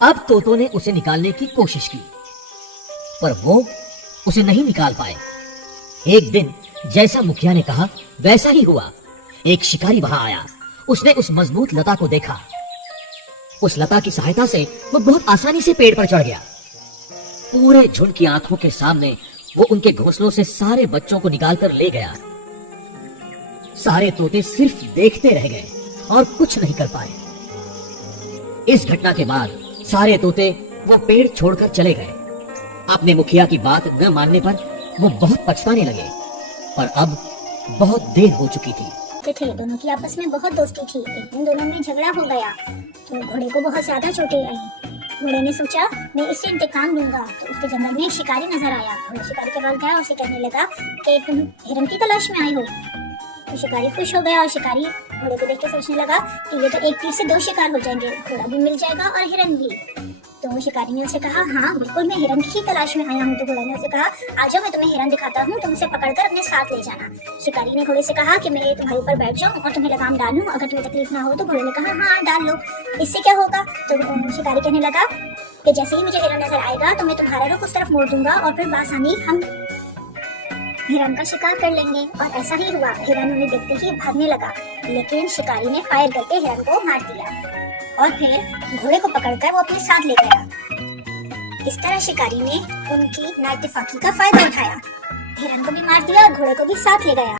अब तोतों ने उसे निकालने की कोशिश की, पर वो उसे नहीं निकाल पाए। एक दिन जैसा मुखिया ने कहा वैसा ही हुआ। एक शिकारी वहां आया। उसने उस मजबूत लता को देखा। उस लता की सहायता से वो बहुत आसानी से पेड़ पर चढ़ गया। पूरे झुंड की आंखों के सामने वो उनके घोंसलों से सारे बच्चों को निकालकर ले गया। सारे तोते सिर्फ देखते रह गए और कुछ नहीं कर पाए। इस घटना के बाद सारे तोते वो पेड़ छोड़कर चले गए। अपने मुखिया की बात न मानने पर वो बहुत पछताने लगे, पर अब बहुत देर हो चुकी थी। थे दोनों की आपस में बहुत दोस्ती थी। एक दिन दोनों में झगड़ा हो गया तो घोड़े को बहुत ज्यादा चोटें आई। घोड़े ने सोचा मैं इससे इंतकाम लूंगा। तो उसके जंगल में एक शिकारी नजर आया। घोड़ा शिकारी के पास गया और उसे कहने लगा कि तुम हिरन की तलाश में आए हो। तो शिकारी खुश हो गया और शिकारी घोड़े को देख के सोचने लगा कि ये तो एक तीर से दो शिकार हो जाएंगे, घोड़ा भी मिल जाएगा और हिरन भी। तो शिकारी ने उसे कहा हाँ बिल्कुल मैं हिरन की तलाश में आया हूँ। तो घोड़े ने उसे कहा आ जाओ मैं तुम्हें हिरन दिखाता हूँ, तुम उसे पकड़कर अपने साथ ले जाना। शिकारी ने घोड़े से कहा कि मैं तुम्हारे ऊपर बैठ जाऊँ और तुम्हें लगाम डालूं, अगर तुम्हें तकलीफ ना हो। तो घोड़े ने कहा हाँ डाल लो, इससे क्या होगा। तो शिकारी कहने लगा कि जैसे ही मुझे हिरन नजर आएगा तो मैं तुम्हारा रुख उस तरफ मोड़ दूंगा और फिर बासानी हम हिरन का शिकार कर लेंगे। और ऐसा ही हुआ। हिरन उन्हें देखते ही भागने लगा, लेकिन शिकारी ने फायर करके हिरन को मार दिया और फिर घोड़े को पकड़कर वो अपने साथ ले गया। इस तरह शिकारी ने उनकी नाइतफाकी का फायदा उठाया, हिरन को भी मार दिया और घोड़े को भी साथ ले गया।